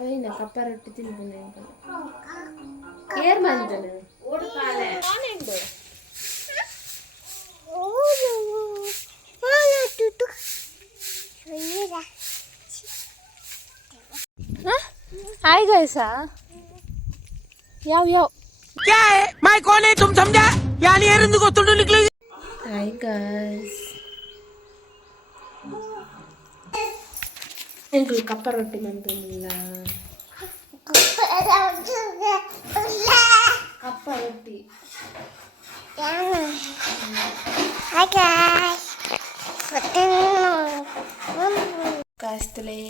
అయినా కప్పారొట్టి తింటున్నాయి ఇంకా ఏర్ మంతను ఓడిపాలే ఆనండు हाय गाइस याओ याओ क्या है मैं कौन है तुम समझा यानी एरंदु को तुंडु निकले हाय गाइस इनको कप्पा रोटी मंतुन्ला कप्पा रोटी हाय गाइस कास्तले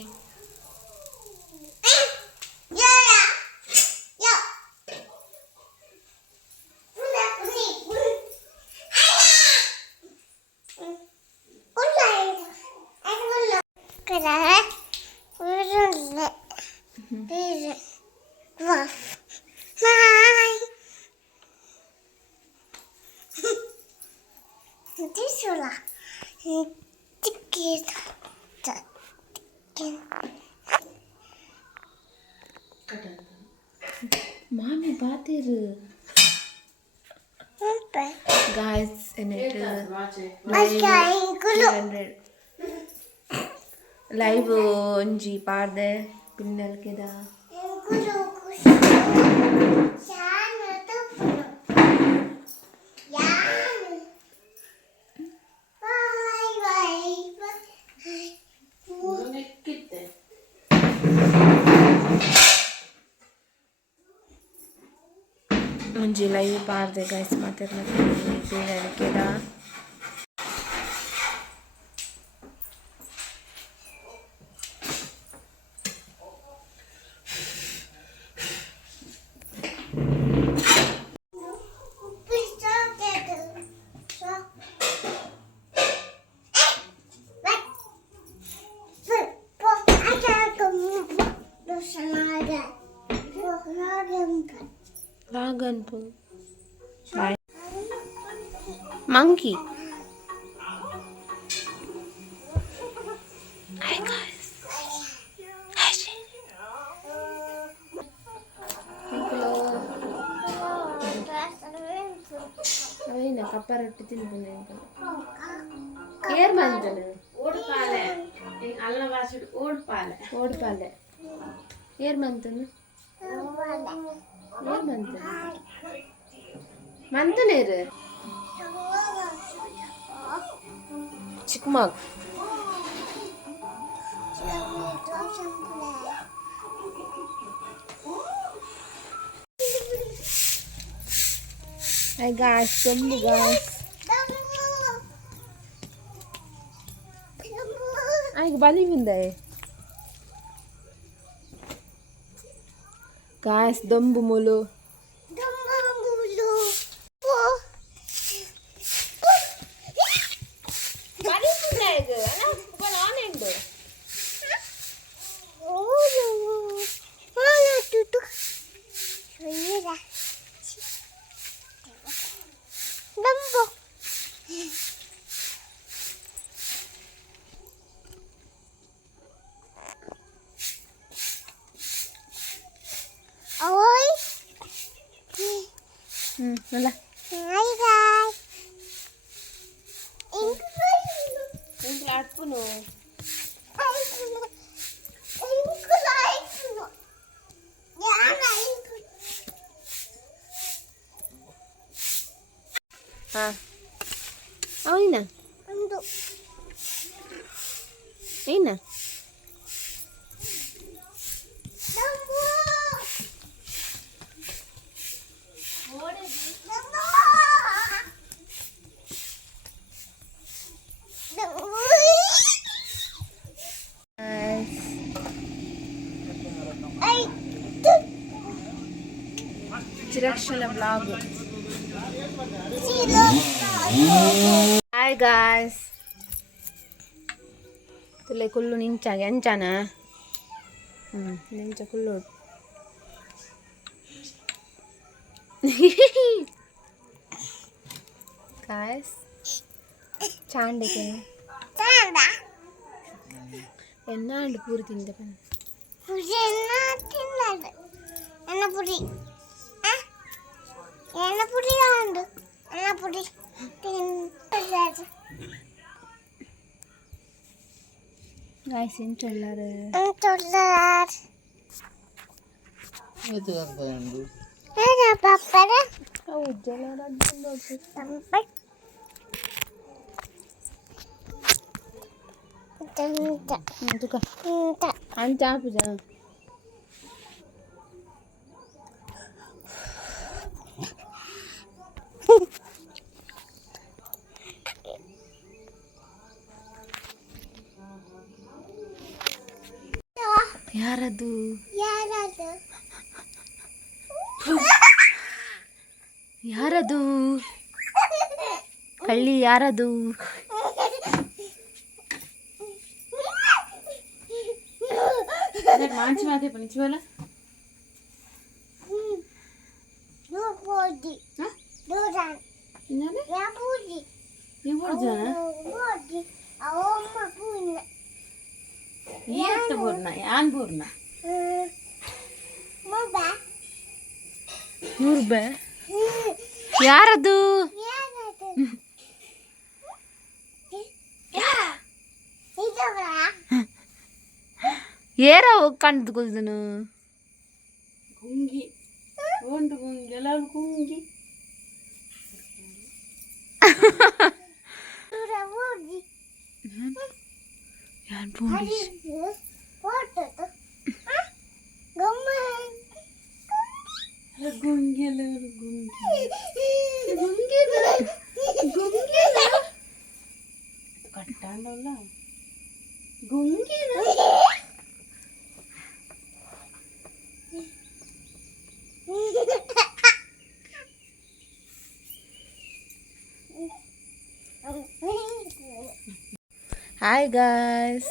मामी बातेर guys in it live onji parde pinnal keda onji live parde guys materna pinnal keda Lagan po. Bye. Monkey. Hi guys. Hi. అయినా కప్పారొట్టి తింటున్నాయి ఇంకా ఏర్ మంతను ఓడిపాలే అల్ల వాసుడు ఓడిపాలే ఏర్ మంతను ఏర్ మంతను మంతనేరు చిక్మగ్ Hi guys, tumbu guys. Ay, bali minday. Guys, dumbu mulu. Bali minday ke? Anak bukan aneh deh. Nala. Hi guys. Ini art puno. Ah. Oh, ini. Ini. Directional vlog. Hi guys. Tulay kullo nincha yancha na. Nincha kullo. Guys Chande के Tanda. एन्ना अंड पूरी तिंदे पन Puri enna tinnadu. Enna puri. Enna puri andu. Enna puri. Tinnadu. Guys इन चल्लारे Tollar. itu apa yang dulu? Ada papa dah. ओ जला रद्दो Sampai. Tanda. तुका Tanda. अंत आप जा ಯಾರದು Yaradu. ಯಾರದು ಕಳ್ಳಿ ಯಾರದು ಮಾಂಚಿ ಮಾತೆ ಪಂಚವಲ್ಲ No body. Doran. ಇನ್ನೇನು Ya body. ಇವರು ಜನ Body. Amma punya. ಏತ್ತ ಬೋರ್ನ ಯಾನ್ ಬೋರ್ನ Moba. ನೂರ್ಬೆ ಯಾರದು Yaradu. Itu berapa? ಏರ ಕಂಡು ಕುಲ್ದನು Gunggi, ಒಂದು ಗುಂಗಿ ಎಲ್ಲರೂ ಗುಂಗಿ. Sudah body. ಯಾನ್ ಬೋಡಿ Foto tuh. Gemes. ಗುಂಗಿ ಎಲ್ಲರೂ ಗುಂಗಿ. ಕಟ್ಟಾಂಡಲ್ಲ ಗುಂಗಿನ ಹಾಯ್ ಗಾಯ್ಸ್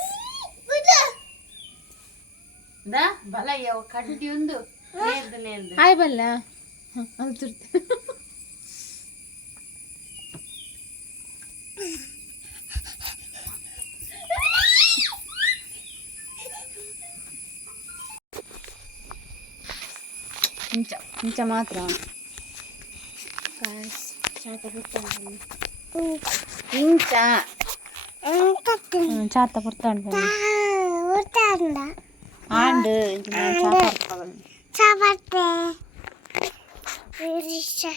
ದಾ ಬಲ ಯಾವ ಕಡ್ಡಿ ಒಂದು ನೇರ್ದು ಹಾಯ್ ಬಲ್ಲ ಅಲ್ತಿರ್ತ ಇಂಚ ಇಂಚ ಮಾತ್ರ ಗಾಯ್ಸ್ ಚಾತ ಬರ್ತಾನೆ ಇಂಚ ಚಾತ ಬರ್ತಾನೆ Utanda. ಆಂಡ್ ಇಂಚ ಚಾತ ಬರ್ತಾನೆ Sabate. Irisha.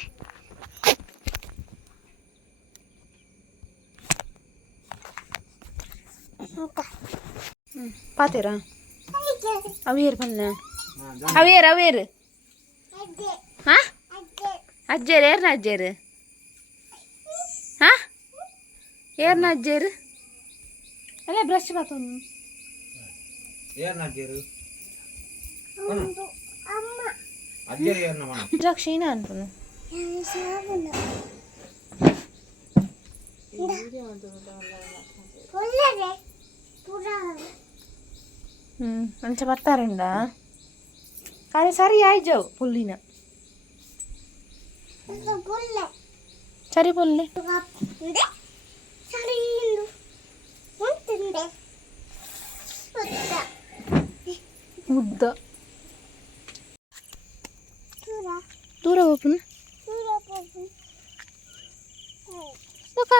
ಪಾತೀರಾ Ade. ಅವೇರು ಬನ್ನ ಅವೇರು Ade. ಹಾ Ade. ಅಜ್ಜೇರು ಏರ್ನ ಅಜ್ಜೇರು ಹಾ ಏರ್ನ ಅಜ್ಜೇರು ಅಲ್ಲ ಬ್ರಷ್ ಬಾತೊಂದು ಏರ್ನ ಅಜ್ಜರು Untuk amma. ಅಜ್ಜರು ಏರ್ನ ಮಾಡ ದ್ರಾಕ್ಷಿನ ಅನ್ಪನು Yang sabun. Boleh deh. Pulang. మంచిగా పడతారండా కానీ సరి ఆయిజావు పుల్లిన Itu boleh. సరి పుల్లి Deh. Cari dulu. Mungkin deh. Udah. ಮುದ್ದ Sudah. ದೂರ ಹೋಗ್ನು Sudah pun.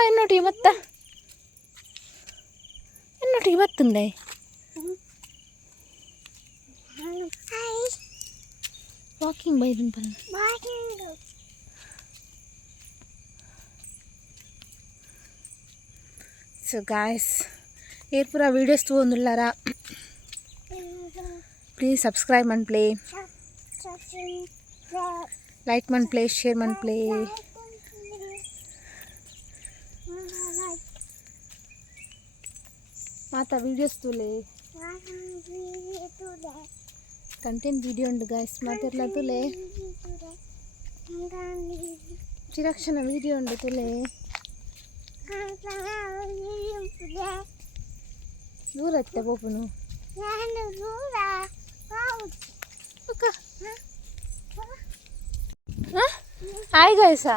ಎನ್ನೊಟ್ಟಿಗೆ ಬತ್ತ ಎನ್ನೊಟ್ಟಿಗೆ ಬತ್ತುಂಡೆ Hai. ವಾಕಿಂಗ್ ಬೈದನ್ ಬಲ್ಲ Baru. ಸೊ ಗಾಯ್ಸ್ ಏರ್ ಪೂರ ವೀಡಿಯೋಸ್ ತೊಗೊಂದುಲ್ಲಾರ ಪ್ಲೀಸ್ ಸಬ್ಸ್ಕ್ರೈಬ್ ಮನ್ ಪ್ಲೇ ಲೈಕ್ ಮನ್ ಪ್ಲೇ ಶೇರ್ ಮನ್ ಪ್ಲೇ ಮಾತಾ ವೀಡಿಯೋಸ್ ತುಲೆ ಕಂಟೆಂಟ್ ವಿಡಿಯೋ ಉಂಡು ಗಾಯ್ಸ್ ಮಾತೆರ್ಲ ತುಲೆ ಚಿರಕ್ಷಣ ವಿಡಿಯೋ ಉಂಡು ತುಲೆ ದೂರ ಹತ್ತೆ ಬೋಪುನು ಅಕ್ಕ ಹಾಂ हाय गायसा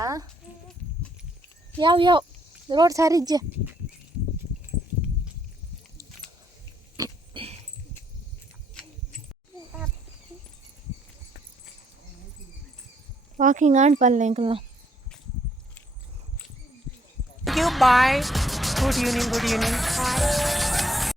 याव रोड सारी जे வாக்கிங் ஆன் பண்ணலைங்களா Thank you. Bye. Good evening.